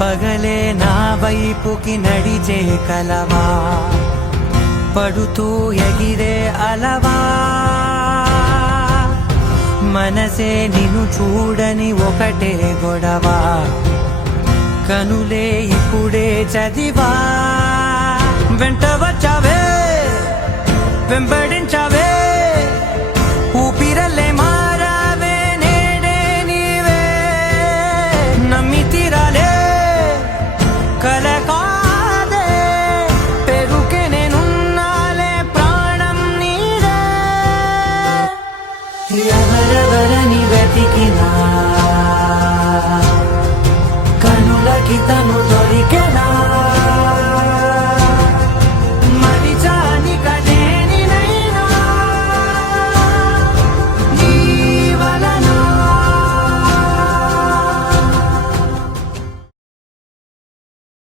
పగలే నా వైపుకి నడిచే కలవా, పడుతూ ఎగిరే అలవా, మనసే నిన్ను చూడని ఒకటే గొడవ, కనులే ఇప్పుడే చదివా. వెంట వచ్చావే వెంబడించావే, ఊపిరల్లే మారావే నేడే నీవే, నమ్మి తీరాలే కల కాదే, పెరుకే నేనున్నాలే ప్రాణం నీడే. ఎవరెవరని వెతికినా కనులకి తను దొరికెనా,